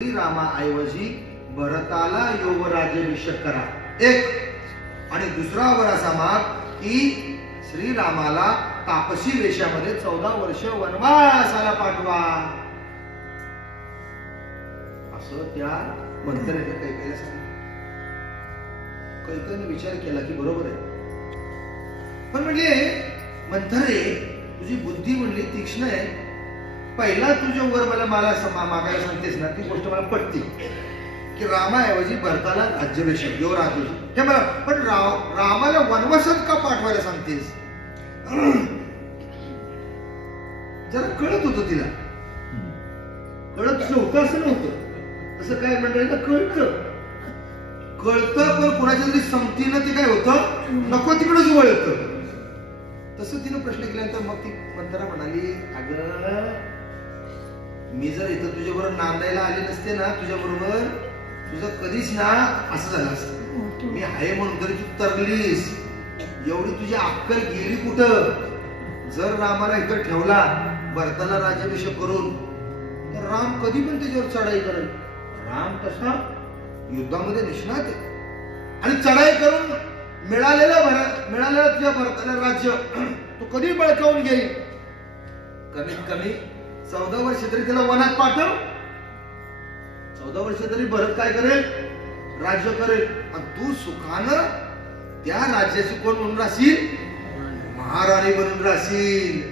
श्रीरामाऐवजी भरताला युवराज्याभिषेक करा एक, आणि दुसरा वर असा माग की श्रीरामाला तापसी वेशामध्ये 14 वर्ष वनवासाला पाठवा, असं त्या मंत्र्याने कैकेयीला सांगितलं. कैकेयीने विचार केला की बरोबर आहे, पण म्हणले मंथरे तुझी बुद्धी म्हणली तीक्ष्ण आहे, पहिला तुझ्या वर मला मागायला सांगतेस ना ती गोष्ट मला पटते की रामाऐवजी भरताला राज्याभिषेक युवराज्याभिषेक हे मला, पण रामाला वनवासात का पाठवायला सांगतेस? जरा कळत होतं तिला, कळत नव्हतं असं नव्हतं, असं काय मंडळीला कळतं पण कोणाच्या तरी संगतीनं ते काय होतं नको तिकडच वळतं. तसं तिनं प्रश्न केल्यानंतर मग ती मंत्रा म्हणाली, अगं मी जर इथं तुझ्या बरोबर नांदायला आले नसते ना, तुझ्या बरोबर तुझं कधीच ना असं झालं असतं. मी आहे म्हणून तरी तू तरलीस, एवढी तुझी अक्कल गेली कुठं? जर रामाला इथं ठेवला भरताला राज्याभिषेक करून तर राम कधी पण त्याच्यावर चढाई करेल. राम तसा युद्धामध्ये निष्णात आहे आणि चढाई करून मिळालेला तुझ्या भरताला राज्य तो कधी बळकावून घेईल. कमीत कमी 14 वर्ष तरी त्याला वनात पाठव, 14 वर्ष तरी भरत काय करेल? राज्य करेल. आणि तू सुखानं त्या राज्याची कोण म्हणून राहशील? महाराणी बनून राहशील.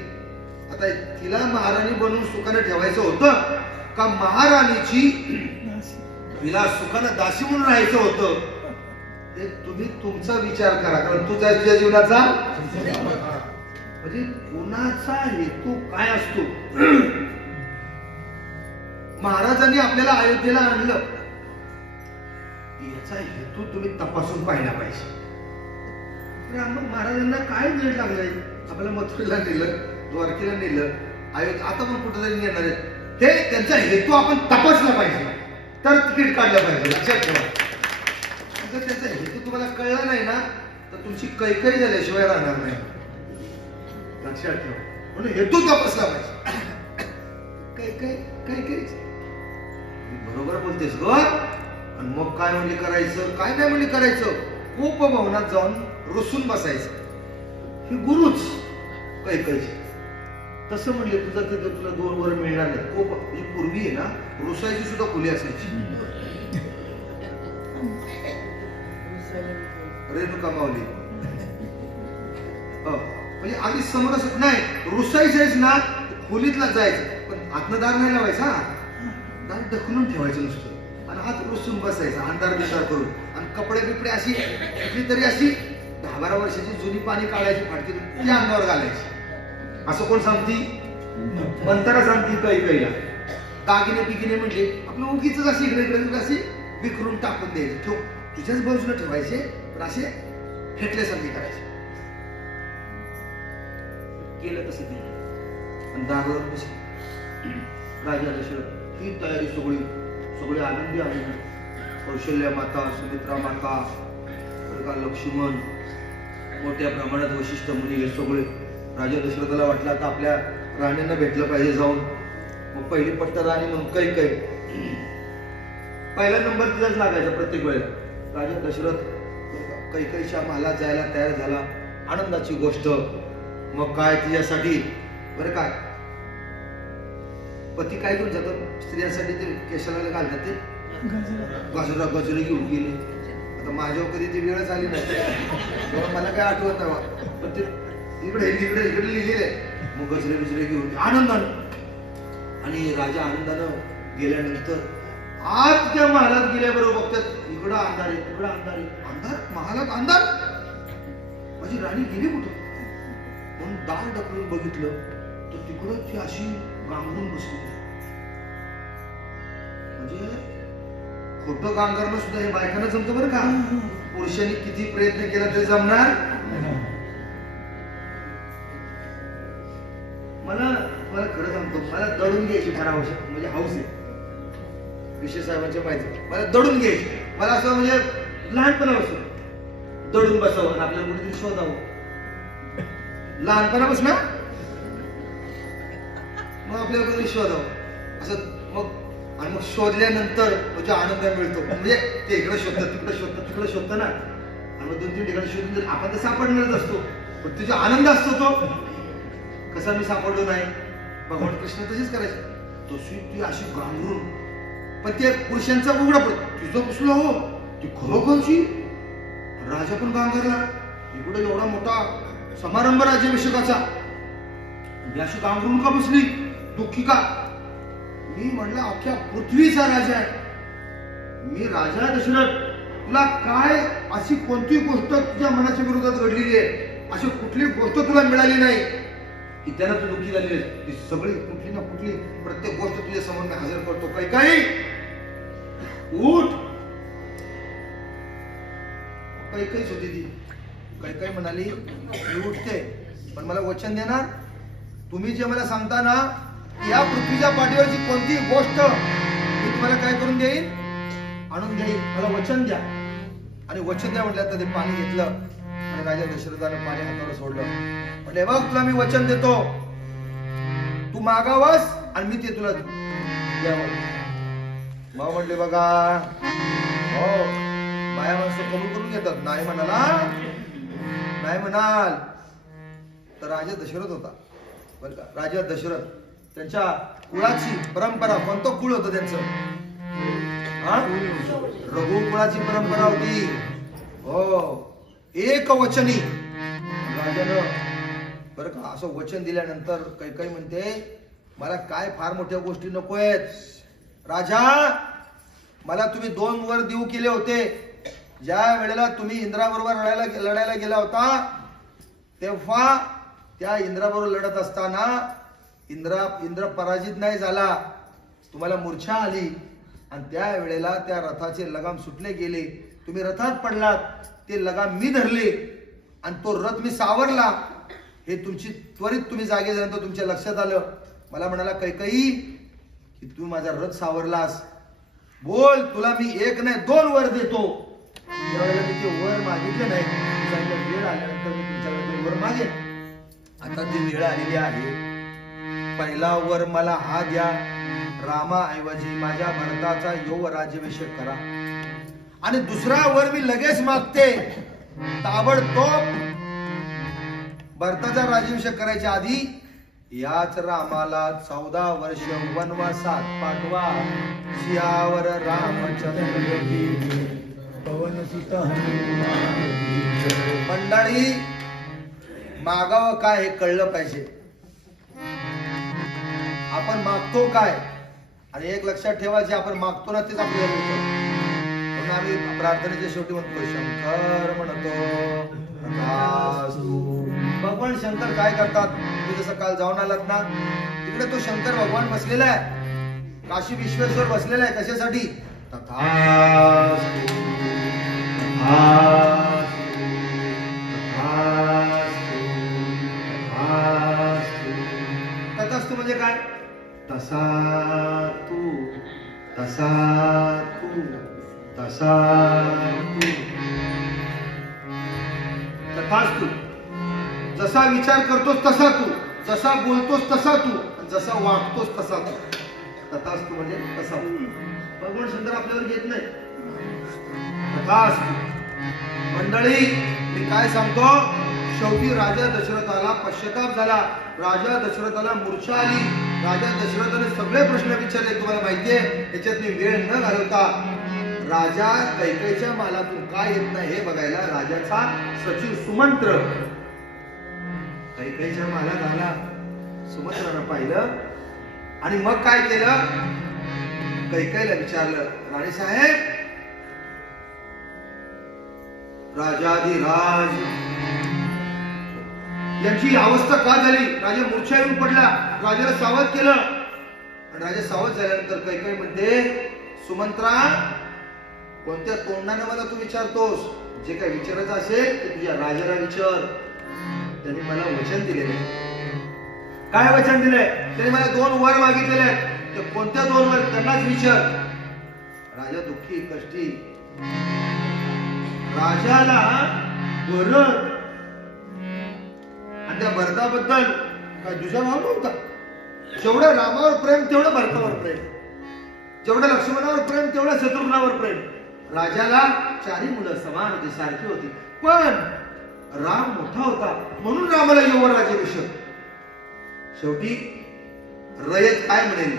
आता तिला महाराणी बनवून सुखानं ठेवायचं होतं का महाराणीची तिला सुखानं दासी म्हणून राहायचं होतं? हे तुम्ही तुमचा विचार करा, कारण तुझ्या जीवनाचा म्हणजे कोणाचा हेतू काय असतो. महाराजांनी आपल्याला अयोध्येला आणलं, याचा हेतू तुम्ही तपासून पाहिला पाहिजे. महाराजांना काय वेळ लागलाय? आपल्याला मथुरेला नेलं, द्वारकेला नेलं, आता पण कुठेतरी नेणार आहेत. हे त्यांचा हेतू आपण तपासला पाहिजे, तर तिकीट काढलं पाहिजे. लक्षात ठेवा, जर त्याचा हेतू तुम्हाला कळला नाही ना तर तुमची कैकेयी झाल्याशिवाय राहणार नाही. लक्षात ठेवा, म्हणून हेतू तपासला पाहिजे. कैकेयी बरोबर बोलतेस ग. आणि मग काय म्हणजे करायचं, काय नाही म्हणजे करायचं? कोप भवनात जाऊन रुसून बसायचं. ही गुरुच कैकेयी. तसं म्हणले तुझं तिथं तुला 2 वर मिळणार नाही. कोप म्हणजे पूर्वी आहे ना रुसायची सुद्धा खुली असायची. रेणुका माऊली म्हणजे आधी समोर असत नाही, रुसायचंच ना खोलीतला जायचं, पण आतनं दार नाही लावायचा, दार ढकलून ठेवायचं नुसतं आणि हात रुसून बसायचा अंधार बिंधार करून. आणि कपडे बिपडे अशी कुठली तरी अशी 10-12 वर्षाची जुनी पाणी काढायची फाटकी ती अंगावर घालायची. असं कोण सांगती? मंतरा सांगती कैकेयीला. दागिने बिगिने म्हणजे आपलं उगीच अशी इकडे अशी विखरून टाकून द्यायचे, ठेव तुझ्याच बाजूला ठेवायचे, पण असे फेटल्यासारखे करायचे. केलं तसं केलं आणि दारावर बसले. राजा दशरथ ही तयारी सगळी आनंदी आहे. कौशल्या माता, सुमित्रा माता, लक्ष्मण, मोठ्या प्रमाणात वशिष्ठ मुनी हे सगळे. राजा दशरथाला वाटलं आता आपल्या राण्यांना भेटलं पाहिजे जाऊन. मग पहिली पट्ट राणी म्हणून कैकेयी, पहिला नंबर तिलाच लागायचा प्रत्येक वेळेला. राजा दशरथ कैकेयीच्या महालात जायला तयार झाला. आनंदाची गोष्ट. मग काय तिच्यासाठी बरं काय पती काय घेऊन जातात स्त्रियांसाठी? ते केशाला घालतात ते गजरे घेऊन गेले. आता माझ्यावर कधी ती वेळ झाली नाही तेव्हा मला काय आठवत नाही, पण ते इकडे लिहिलेलं आहे. मग गजरे बिजरे घेऊन आनंदानं. आणि राजा आनंदानं गेल्यानंतर आज त्या महालात गेल्याबरोबर बघतात इकडं अंधार आहे, तिकडं अंधार आहे. अंधार, महालात अंधार, माझी राणी गेली कुठं? म्हणून दार ढकलून बघितलं तर तिकडं ती अशी गांगरून बसली. म्हणजे खोटं गांगरणं सुद्धा हे बायकांना जमतं बरं का. पुरुषांनी किती प्रयत्न केला तरी जमणार. मला खरं सांगतो, मला दडून घ्यायची फार आवश्यक म्हणजे हाऊस आहे. विशे साहेबांच्या माहिती मला दडून घ्यायची. मला असं म्हणजे लहानपणापासून दडून बसावं आणि आपल्याला कुठेतरी शोधावं. लहानपणापासून मग आपल्याला कुठेतरी शोधावं असं. मग आणि मग शोधल्यानंतर तुझा आनंद मिळतो. म्हणजे ते इकडे शोधतं तिकडे शोधतं तिकडे शोधतं ना, आणि मग 2-3 ठिकाणी शोधून जर आपण तर सापडणारच असतो, पण तुझा आनंद असतो तो कसा मी सापडलो नाही. भगवान कृष्ण तसेच करायचे, तशी ती अशी गांभरून, पण ते पुरुषांचा उघडा पडतो. तुझं पुसलं हो ती खरोखरची. राजा पण गांभरला, इकडे एवढा मोठा समारंभ राज्याभिषेकाचा, मी अशी गांभरून का बसली, दुःखी का? मी म्हणलं अख्ख्या पृथ्वीचा राजा आहे मी, राजा दशरथ. तुला काय अशी कोणती गोष्ट तुझ्या मनाच्या विरोधात घडलेली आहे, अशी कुठली गोष्ट तुला मिळाली नाही की त्यानं तू दुःखी झाली आहेस? ती सगळी कुठली ना कुठली प्रत्येक गोष्ट तुझ्या समोर मी हजर करतो. काही उठ. कैकईच होती ती. कैकई म्हणाली मी उठते, पण मला वचन देणार, तुम्ही जे मला सांगता ना या पृथ्वीच्या पाठीवरची कोणती गोष्ट मी तुम्हाला काय करून देईन, आणून देईन, मला वचन द्या. आणि वचन द्या म्हटलं तर ते पाणी घेतलं आणि राजा दशरथाने पाणी हातावर सोडलं. म्हटले बघ तुला मी वचन देतो, तू मागावस आणि मी ते तुला द्यावं. मग म्हटले बघा हो, बाया माणसं कबूल करून घेतात, नाही म्हणाला नाही म्हणाल तर राजा दशरथ होता बरं का. राजा दशरथ त्यांच्या कुळाची परंपरा, कोणतं कुळ होतं त्यांचं, रघु कुळाची परंपरा होती हो, एक वचनी. राजानं बरं का असं वचन दिल्यानंतर कैकई म्हणते मला काय फार मोठ्या गोष्टी नको आहेत राजा, मला तुम्ही 2 वर देऊ केले होते. ज्या वेळेला तुम्ही इंद्राबरोबर लढायला गेला होता तेव्हा त्या इंद्राबरोबर लढत असताना इंद्र पराजित नाही झाला, तुम्हाला मूर्छा आली आणि त्या वेळेला त्या रथाचे लगाम सुटले गेले, तुम्ही रथात पडलात, ते लगाम मी धरले आणि तो रथ मी सावरला. हे तुमची त्वरित तुम्ही जागे झाल्यानंतर तुमच्या लक्षात आलं. मला म्हणाला कैकई की तू माझा रथ सावरलास, बोल तुला मी 1 नाही 2 वर देतो. ज्यावेळेला मी ते वर मागितले नाही, वेळ आल्यानंतर मी तुमच्याकडे वर मागेन. आता ती वेळ आलेली आहे, पहिला वर मला हा द्या, रामाऐवजी माझ्या भरताचा योग राज्याभिषेक करा. आणि दुसरा वर मी लगेच मागते, ताबडतोब भरताचा राज्याभिषेक करायच्या आधी याच रामाला 14 वर्ष वनवासात पाठवा. सियावर रामचंद्र पवन सुत हनुमान. मंडळी मागावं काय हे कळलं पाहिजे, आपण मागतो काय. आणि एक लक्षात ठेवा, जे आपण मागतो ना तेच आपल्याला मिळतं. म्हणून आम्ही प्रार्थनेच्या शेवटी म्हणतो शंकर म्हणतो भगवान शंकर काय करतात. तुम्ही जसं काल जाऊन आलात ना, तिकडे तो शंकर भगवान बसलेला आहे, काशी विश्वेश्वर बसलेला आहे. कशासाठी? तथास्तु तथास्तु म्हणजे काय? तसा तू तसा तू तसा तू. तथास्तु जसा विचार करतोस तसा तू, जसा बोलतोस तसा तू, जसा वागतोस तसा तू. तथास्तु म्हणजे तसा. भगवान शंकर आपल्यावर घेत नाही. तथास्तु. मंडळी मी काय सांगतो, शेवटी राजा दशरथाला पश्चाताप झाला, राजा दशरथाला मूर्छा आली. राजा दशरथाने सगळे प्रश्न विचारले, तुम्हाला माहितीये, याच्यात वेळ न घालवता राजा कैकईच्या मालातून काय येत नाही हे बघायला राजाचा सचिव सुमंत्र कैकईच्या मालात आला. सुमंत्रानं पाहिलं आणि मग काय केलं, कैकईला विचारलं, राणी साहेब, राजाधिराज यांची अवस्था का झाली? राजा मूर्छा येऊन पडला. राजाला सावध केलं आणि राजा सावध झाल्यानंतर कैकई म्हणते, सुमंत्रा कोणत्या तोंडाने मला तू विचारतोस? जे काही विचारायचं असेल ते तुझ्या राजाला विचार. त्यांनी मला वचन दिलेले. काय वचन दिले? त्यांनी मला 2 वर मागितलेले. ते कोणत्या 2 वर त्यांनाच विचार. राजा दुःखी कष्टी. राजाला भरत आणि त्या भरताबद्दल काय दुसरा भाव नव्हता. जेवढं रामावर प्रेम तेवढं भरतावर प्रेम. जेवढं लक्ष्मणावर प्रेम तेवढं शत्रुघ्नावर प्रेम. राजाला चारी मुलं समान होती, सारखी होती, पण राम मोठा होता म्हणून रामाला युवराज्याभिषेक. शेवटी रयत काय म्हणेल,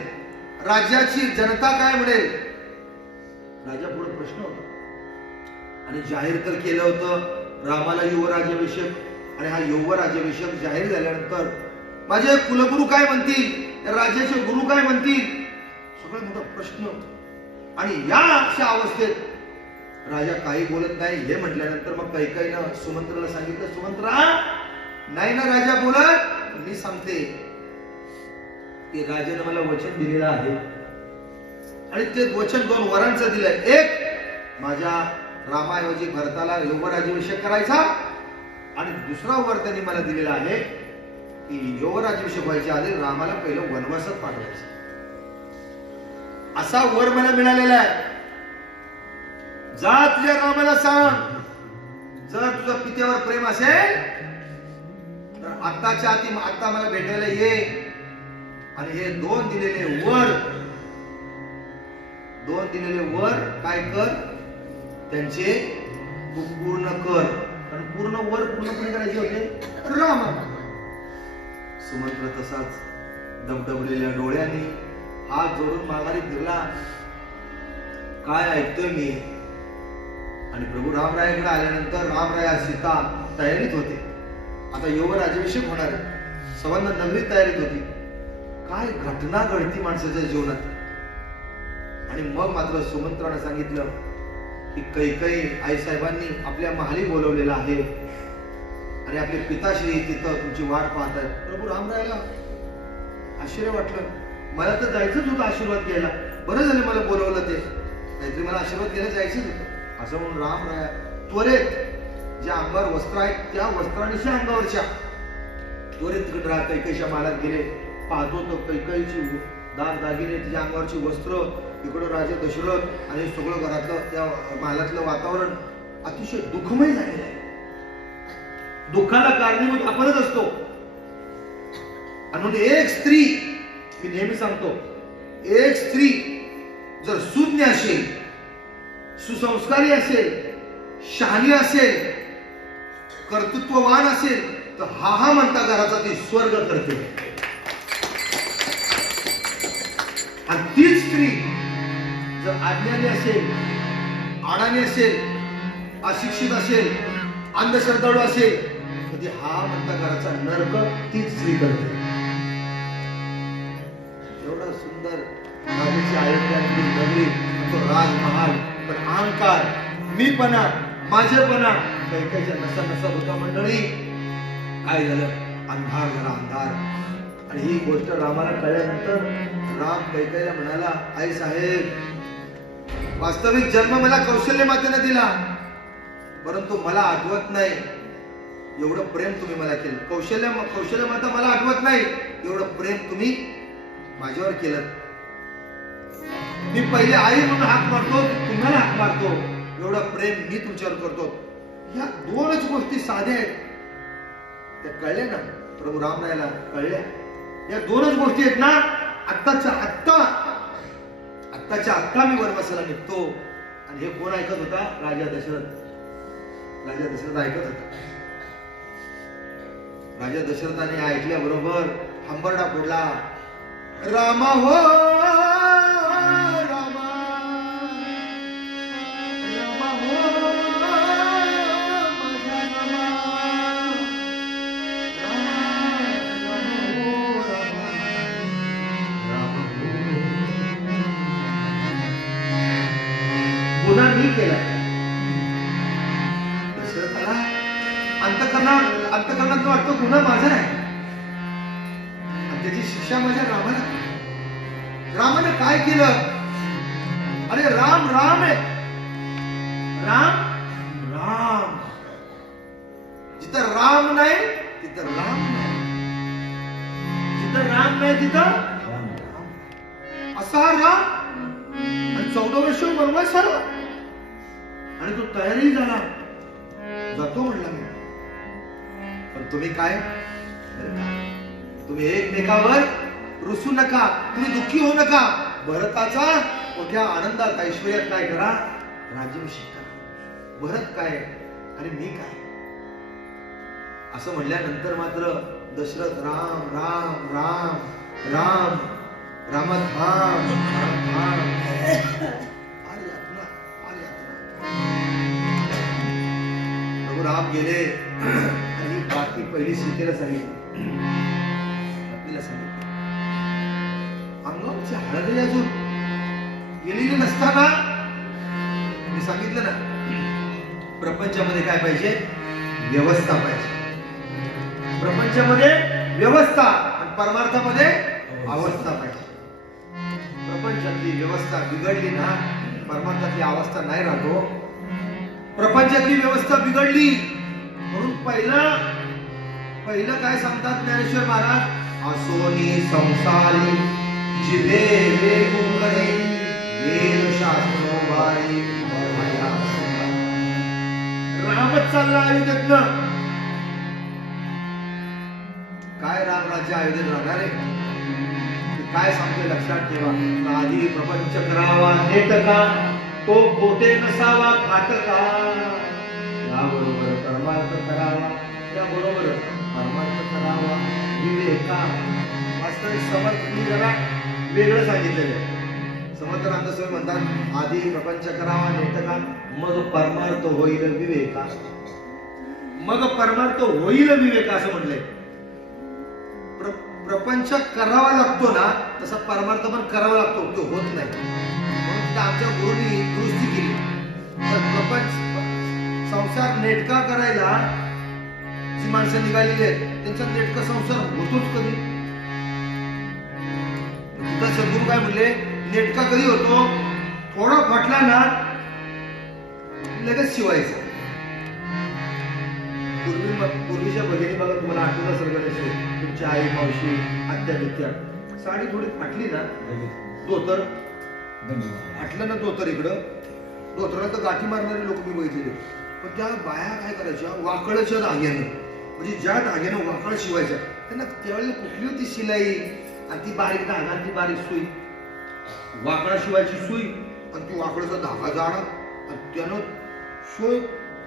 राज्याची जनता काय म्हणेल, राजा पुढे प्रश्न होता. आणि जाहीर तर केलं होतं रामाला युवराज्याभिषेक. आणि हा युवराज्याभिषेक जाहीर झाल्यानंतर माझे कुलगुरू काय म्हणतील, राज्याचे गुरु काय म्हणतील, सगळ्यात मोठा प्रश्न. आणि या अशा अवस्थेत राजा काही बोलत नाही. हे म्हटल्यानंतर मग कैकेयीनं सुमंत्राला सांगितलं, सुमंत्रा नाही ना राजा बोलत, मी सांगते की राजाने मला वचन दिलेलं आहे आणि ते वचन 2 वरांचं दिलंय. एक, माझ्या रामाऐवजी भरताला युवराज्याभिषेक करायचा, आणि दुसरा वर त्यांनी मला दिलेला आहे की युवराज्याभिषेक व्हायच्या आधी रामाला पहिलं वनवासात पाठवायचं. असा वर मला मिळालेला आहे. जा तुझ्या रामाला सांग, जर तुझं पित्यावर प्रेम असेल तर आत्ताच्या आधी आता मला भेटायला ये, आणि हे 2 दिलेले वर काय कर, त्यांचे तू पूर्ण कर. कारण पूर्ण वर पूर्णपणे करायचे होते राम. सुमंत्र तसाच डबडबलेल्या डोळ्यांनी हात जोडून माघारी फिरला. काय ऐकतोय मी. आणि प्रभू रामरायाकडे आल्यानंतर रामराया सीता तयारीत होते. आता युवराज्याभिषेक होणार आहे, सर्वांना नगरी तयारीत होती. काय घटना घडती माणसाच्या जीवनात. आणि मग मात्र सुमंत्राने सांगितलं की कैकेयी आईसाहेबांनी आपल्या महाली बोलवलेलं आहे आणि आपले पिताश्री तिथं तुमची वाट पाहत आहेत. प्रभू रामरायाला आश्चर्य वाटलं. मला तर जायचंच होतं आशीर्वाद घ्यायला, बरं झालं मला बोलवलं, ते नाहीतरी मला आशीर्वाद घ्यायला जायचंच होतं. असं म्हणून रामराया त्वरित ज्या अंगावर वस्त्र आहेत त्या वस्त्रांच्या अंगावरच्या त्वरित तिकडे कैकेयीच्या महालात गेले. पाहतो तो कैकेयीची दागिने, तिच्या अंगावरची वस्त्र, इकडं राजा दशरथ आणि सगळं घरातलं त्या महालातलं वातावरण अतिशय दुःखमय झालेलं आहे. दुःखाला कारणीभूत आपणच असतो. आणि एक स्त्री, मी नेहमी सांगतो, एक स्त्री जर सुज्ञ असेल, सुसंस्कारी असेल, शहाणी असेल, कर्तृत्ववान असेल तर हा म्हणता घराचा ती स्वर्ग करते. आणि तीच स्त्री जर अज्ञानी असेल, अडाणी असेल, अशिक्षित असेल, अंधश्रद्धाळू असेल तर ती हा म्हणता घराचा नरक तीच स्त्री करते. एवढा सुंदर राजाची अयोध्या नगरी, तो राजमहाल, पण अहंकार, मीपणा, माझेपणा कैकेयीच्या नसा नसा होता. मंडळी काय झालं, अंधार झाला, अंधार. आणि ही गोष्ट रामाला कळल्यानंतर राम कैकेयीला म्हणाला, आई साहेब, वास्तविक जन्म मला कौशल्य मातेने दिला, परंतु मला आठवत नाही एवढं प्रेम तुम्ही मला केलं. कौशल्य माता मला आठवत नाही एवढं प्रेम तुम्ही माझ्यावर केलं. मी पहिले आई म्हणून हाक मारतो, तुम्हाला हाक मारतो, एवढं प्रेम मी तुमच्यावर करतो. या 2च गोष्टी साध्या आहेत, त्या कळल्या ना प्रभू रामरायाला, कळल्या. या 2च गोष्टी आहेत ना. आत्ताच्या आत्ता मी वनवासाला निघतो. आणि हे कोण ऐकत होता? राजा दशरथ ऐकत होता. राजा दशरथाने ऐकल्याबरोबर हंबरडा फोडला, रामा हो रामा, रामा हो माझ्या रामा, रामा हो रामा, रामा हो. गुन्हा मी केला. दशरथाला अंतकरणात वाटतं गुन्हा माझा आहे आणि त्याची शिक्षा माझ्या रामाला. रामाने काय केलं? अरे राम राम आहे, राम राम. जिथं राम नाही तिथं राम नाही, जिथं राम नाही तिथं राम. असा राम. आणि 14 वर्ष वनवास झाला आणि तो तयारी झाला, जातो म्हणला मी. पण तुम्ही काय, तुम्ही एकमेकावर रुसू नका, तुम्ही दुःखी होऊ नका. भरताचा मोठ्या आनंदात ऐश्वर्यात काय करा, राज्याभिषेक करा. भरत काय आणि मी काय असं म्हणल्यानंतर मात्र दशरथ राम राम राम राम रामधाम रामधाम आली यातना आली यातना. प्रभू राम गेले आणि बाकी पहिली सीतेला सांगितली, पत्नीला सांगितलं. अंगावरची हळद अजून गेलेली नसताना मी सांगितलं ना, प्रपंचामध्ये काय पाहिजे, व्यवस्था पाहिजे. प्रपंचामध्ये व्यवस्था आणि परमार्थामध्ये अवस्था पाहिजे. प्रपंचातली व्यवस्था बिघडली ना, परमार्थातली अवस्था नाही राहतो. प्रपंचातली व्यवस्था बिघडली म्हणून पहिलं काय सांगतात ज्ञानेश्वर महाराज, असोनी संसारी जिभे वेगून करे वेद शास्त्रो बारी. रामच चालला अयोध्येतनं. काय राम राज्य अयोध्येत राहणार आहे, काय सांगते लक्षात ठेवा. आधी प्रपंच करावा नेटका, तो पोटे नसावा फाटका. याबरोबर परमार्थ करावा, त्याबरोबर परमार्थ करावा विवेका. वास्तविक समर्थनी जरा वेगळं सांगितलेलं आहे. समर्थ रामदास म्हणतात आधी प्रपंच करावा नेटका, मग परमार्थ होईल विवेका. मग परमार्थ होईल विवेका असं म्हटलंय. प्रपंच करावा लागतो ना, तसा परमार्थ पण करावा लागतो, तो होत नाही. म्हणून आमच्या गुरुनी दुरुस्ती केली. तर प्रपंच संसार नेटका करायला जी माणसं निघालेली आहेत त्यांचा नेटका संसार होतोच कधी. तिथं सद्गुरू काय म्हणले, नेटका कधी होतो, थोडा फाटला ना लगेच शिवायचा. पूर्वीच्या भगिनी बघा, तुम्हाला आठवत असेल गणेश, तुमची आई मावशी आत्या बित्या साडी थोडी फाटली ना, धोतर फाटलं ना, धोतर इकडं धोतराला तर गाठी मारणारे लोक मी बघितलेले. पण त्या बाया काय करायच्या, वाकळच्या धाग्यानं, म्हणजे ज्या धाग्यानं वाकळ शिवायच्या, त्यांना त्यावेळेला कुठली होती शिलाई आणि ती बारीक धागा आणि ती बारीक सुई. वाकळा शिवायची सुई आणि ती वाकळाचा धागा जाणं आणि त्यानं शो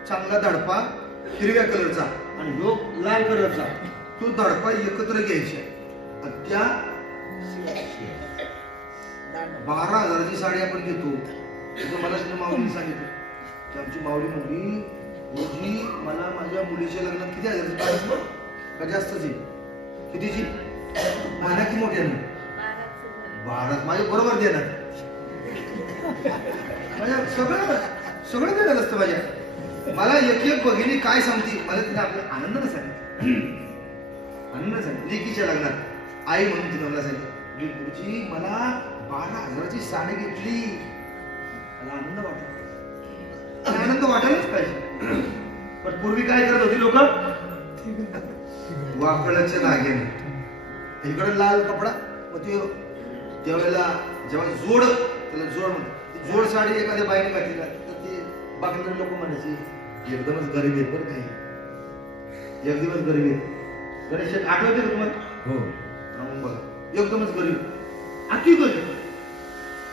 चांगला धडपा हिरव्या कलरचा आणि योग लाल कलरचा, तो धडपा एकत्र घ्यायचा आणि त्या 12,000ची साडी आपण घेतो. मला माऊलीने सांगितलं की आमची माऊली म्हणली, मुली मला माझ्या मुलीच्या लग्नात किती हजाराची का जास्तची, कितीची मला की मोठ्यानं 12. माझ्या बरोबर देणार, माझ्या सगळं देणार असतं. माझ्या मला एक भगिनी काय सांगते, मला तिला आपल्या आनंदानं सांगितलं, आनंदानं सांगितलं. लेकीच्या लग्नात आई म्हणून तिने मला सांगितलं, गुरुजी मला 12,000ची साडी घेतली. मला आनंद वाटला, आनंद वाटायलाच पाहिजे. पण पूर्वी काय करत होती लोक, वाकळाच्या धाग्याने इकडे लाल कपडा, मग ते त्यावेळेला जेव्हा जोड, त्याला जोड म्हणतात, जोड साडी एखाद्या बाईने घातली ना, तर ते बघणारे लोक म्हणायचे एकदमच गरीब आहेत बरं, काही एक दिवस गरीब आहेत. गणेश आठवते का तुम्हाला? हो. बघा एकदमच गरीब, अति गरीब,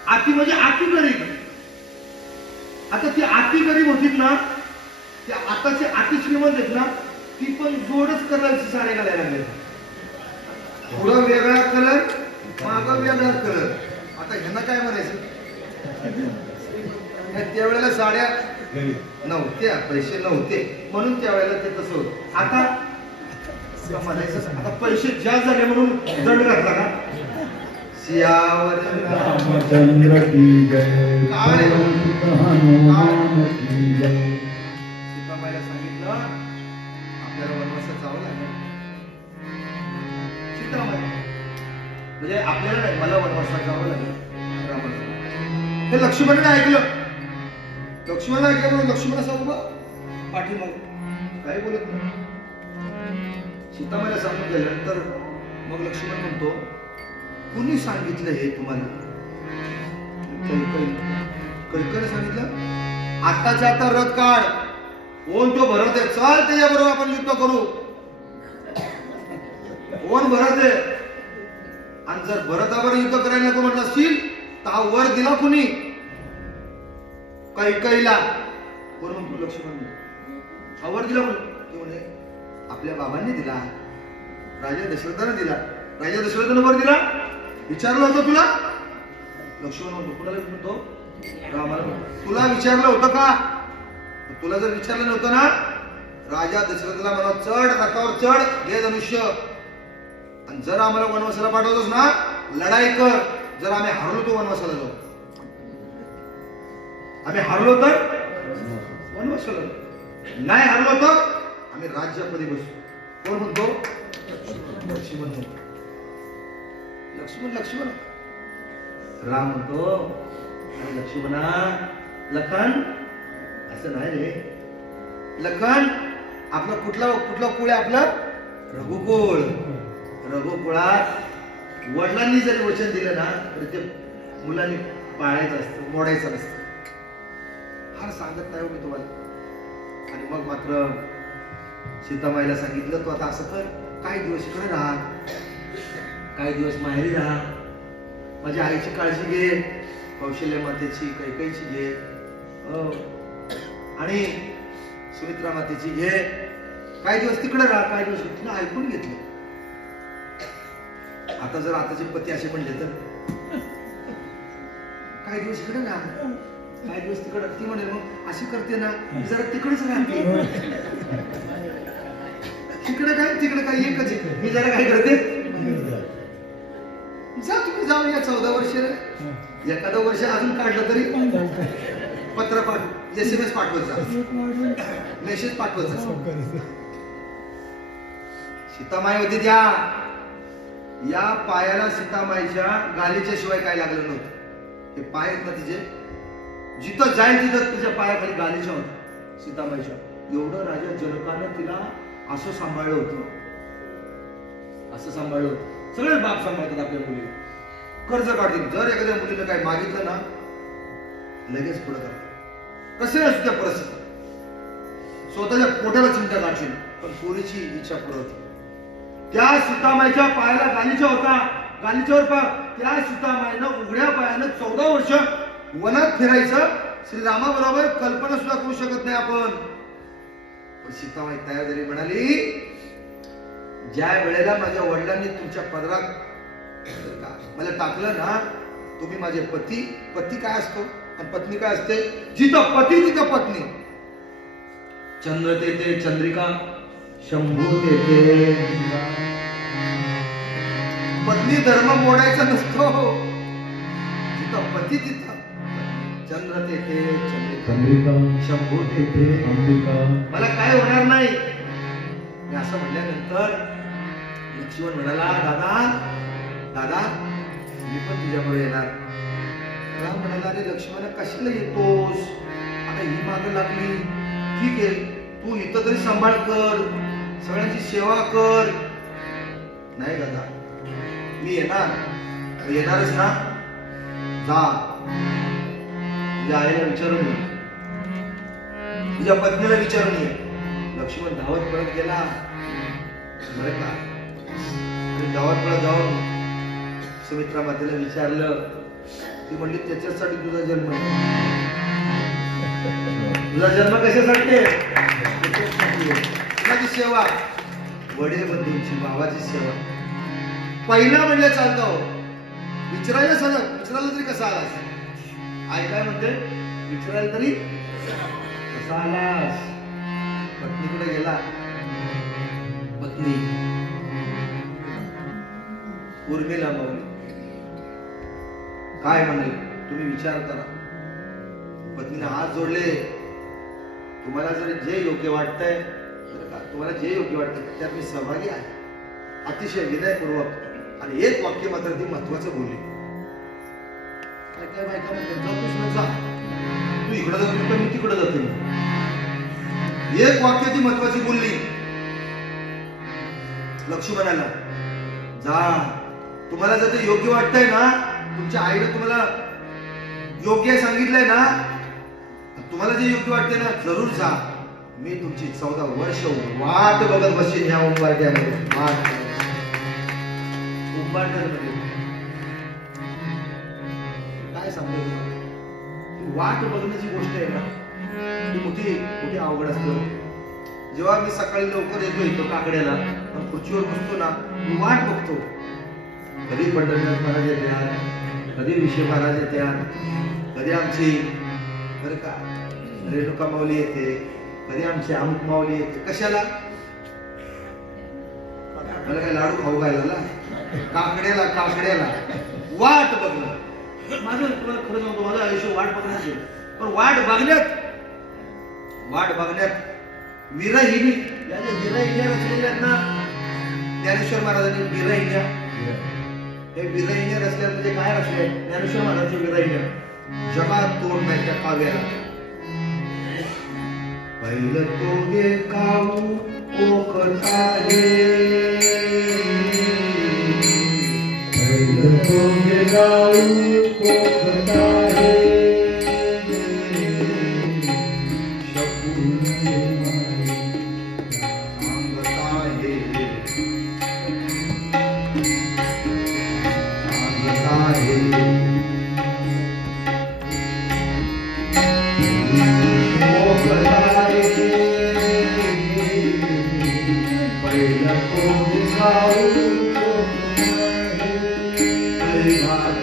अति म्हणजे अति गरीब. आता ती अति गरीब होती ना, ते आताचे अति श्रीमंत आहेत ना, ती पण जोडच कलरची साड्या घालायला लागली. थोडा वेगळा कलर, मागा वेगळा कलर. आता ह्यांना काय म्हणायचं, त्यावेळेला साड्या नव्हत्या, पैसे नव्हते म्हणून त्यावेळेला ते तसं होत. आता म्हणायचं आता पैसे जास्त झाले म्हणून दंड घातला का, सियावर रामचंद्र की जय, सीताबाईला सांगितलं आपल्याला वनवासात जावं लागेल. सीताबाई म्हणजे आपल्याला नाही, मला वनवासात जावं लागेल. हे लक्ष्मणाने ऐकलं, लक्ष्मणाने ऐकलं म्हणून लक्ष्मण असा उभा पाठीमाग काही बोलत नाही. सीताबाईला सांगून गेल्यानंतर मग लक्ष्मण म्हणतो, कुणी सांगितलं हे तुम्हाला? कैकेयीने सांगितलं, आताच्या आता रथ काढ, कोण तो भरत आहे, चाल त्याच्याबरोबर आपण युद्ध करू. कोण भरत आहे, आणि जर भरतावर युद्ध करायला नको म्हणत असतील ता वर दिला कुणी? कैकेयीला. कोण म्हणतो? लक्ष्मण. हा वर दिला कोणी? ते म्हणे आपल्या बाबांनी दिला, राजा दशरथाने दिला. राजा दशरथाने वर दिला? विचारलं होतं तुला? लक्ष्मण म्हणतो. कुणाला म्हणतो? रामाला म्हणतो. तुला विचारलं होतं का? तुला जर विचारलं नव्हतं ना, राजा दशरथाला म्हणा चढ रथावर चढ, घे धनुष्य, आणि जर आम्हाला वनवासाला पाठवतोस ना, लढाई कर. जर आम्ही हारलो तो वनवासाला जाऊ. आम्ही हारलो तर वनवासाला जाऊ, नाही हारलो तर आम्ही राज्यामध्ये बसू. कोण म्हणतो? लक्ष्मण म्हणतो. लक्ष्मण लक्ष्मण. राम म्हणतो लक्ष्मणा, लखन असं नाही रे. लखन आपला कुठला कुळ आहे? आपलं रघुकुळ. रघुकुळात वडिलांनी जरी वचन दिलं ना, तर ते मुलांनी पाळायचं असतं, मोडायचं नसतं. फार सांगत नाही मी तुम्हाला. आणि मग मात्र सीतामाईला सांगितलं, तू आता असं कर, काही दिवस इकडे राहा, काही दिवस माहेरी राहा, माझ्या आईची काळजी घे, कौशल्य मातेची, कैकेयीची घे, आणि सुमित्रा मातेची घे. काही दिवस तिकडे राहा, काही दिवस. तिने ऐकून घेतलं. आता जर आताचे पती असे म्हणले तर काही दिवस इकडे राहा, काही दिवस तिकडे. ती म्हणे मग अशी करते ना, जरा तिकडेच राहते. तिकडे काय तिकडे काय एकच आहे. मी जरा काय करते, जा तुम्ही जाऊन या. 14 वर्ष, एखादं वर्ष अजून काढलं तरी पत्र पाठव, SMS पाठवत जा, मेसेज पाठवत जा. सीतामाई होती त्या, या पायाला सीतामाईच्या गालीच्या शिवाय काय लागलं नव्हतं. हे पाय आहेत ना तिचे, जिथं जाईल तिथं तिच्या पायाखाली गालीच्या होत्या सीतामाईच्या. एवढं राजा जनकानं तिला असं सांभाळलं होतं, असं सांभाळलं होतं. सगळे बाप सांभाळतात आपल्या मुलीला. कर्ज काढतील. जर एखाद्या मुलीला काही मागितलं ना, लगेच पुढे करतात. कसे असू त्या परिस्थिती, स्वतःच्या पोटाला चिंता काढशील, पण पोरीची इच्छा पुढे होती. त्या सीतामाईच्या पायाला गालीचा होता, गालीच्यावर त्या सीतामाईनं उघड्या पायानं 14 वर्ष वनात फिरायचं. श्रीरामाबरोबर कल्पना सुद्धा करू शकत नाही आपण. पण सीतामाई तयार झाली. म्हणाली, ज्या वेळेला माझ्या वडिलांनी तुमच्या पदरात मला टाकलं ना, तुम्ही माझे पती. पती काय असतो आणि पत्नी काय असते? जिथं पती तिथं पत्नी. चंद्र तेथे चंद्रिका, शंभू तेथे. पत्नी धर्म मोडायचा नसतो. जिथं पती तिथं चंद्र तेथे चंद्रिका, शंभू तेथे अंबिका. मला काय होणार नाही. मी असं म्हटल्यानंतर लक्ष्मण म्हणाला, दादा दादा मी पण तुझ्याबरोबर येणार. राम म्हणाला, अरे लक्ष्मण कशाला येतोस? आता ही मागं लागली, ठीक आहे, तू इथं तरी सांभाळ कर, सगळ्यांची सेवा कर. नाही दादा, मी येणार. येणारच ना, जा तुझ्या आईला विचारून ये, तुझ्या पत्नीला विचारून ये. लक्ष्मण धावत परत गेला. बरं का, धावत परत जाऊन सुमित्रा मातेला विचारलं. ती म्हणली, त्याच्यासाठी तुझा जन्म. तुझा जन्म कशासाठी? तुझी सेवा, वडील बंधूंची, भावाची सेवा. पहिला म्हणलं चालतं, विचारायला सांगत. विचारायला तरी कसा आलास? आई काय म्हणते? विचारायला तरी कसा आलास? पत्नीकडे गेला. पत्नी उर्मिला मावली काय म्हणाली? तुम्ही विचार करा. पत्नीने हात जोडले. तुम्हाला जर जे योग्य वाटतंय, तुम्हाला जे योग्य वाटतं त्यात मी सहभागी आहे. अतिशय विनयपूर्वक. आणि एक वाक्य मात्र ती महत्वाचं बोलली. काय काय बायका म्हणतात, जा तू इकडं जातो, मी तिकडं जाते. एक वाक्य ती महत्वाची बोलली लक्ष्मणाला, जा तुम्हाला जर ते योग्य वाटतंय ना, तुमच्या आईने तुम्हाला योग्य सांगितलंय ना, तुम्हाला जे योग्य वाटते ना, जरूर जा. मी तुमची 14 वर्ष वाट बघत बसेन ह्या उंबारट्यामध्ये. उंबारट्यामध्ये काय काय सांगतो वाट बघण्याची गोष्ट आहे ना ती मोठी मोठी अवघड असते. जेव्हा मी सकाळी लवकर येतो इथं काकड्याला आणि खुर्चीवर बसतो ना मी वाट बघतो कधी पंढरनाथ महाराज येतात, कधी विषय महाराज येतात, कधी आमची बरं का रेणुका माऊली येते, कधी आमची अमुक माऊली येते. कशाला? मला काय लाडू खाऊ घालायला काकड्याला काकड्याला वाट बघणं. माझं तुम्हाला खरं सांगतो माझं आयुष्य वाट बघण्यात. पण वाट बघण्यात विरहिणी या ज्या विरहिण्या रचलेल्या ना ज्ञानेश्वर महाराजांनी विरहिण्या, हे विरहिण्या रचल्या म्हणजे काय रचले ज्ञानेश्वर महाराजांच्या विरहिण्या जगात तोड नाही त्या काव्याला. पहिलं तोगे काऊ ओकतारे, पहिलं तोगे काऊ ओकतारे, Hare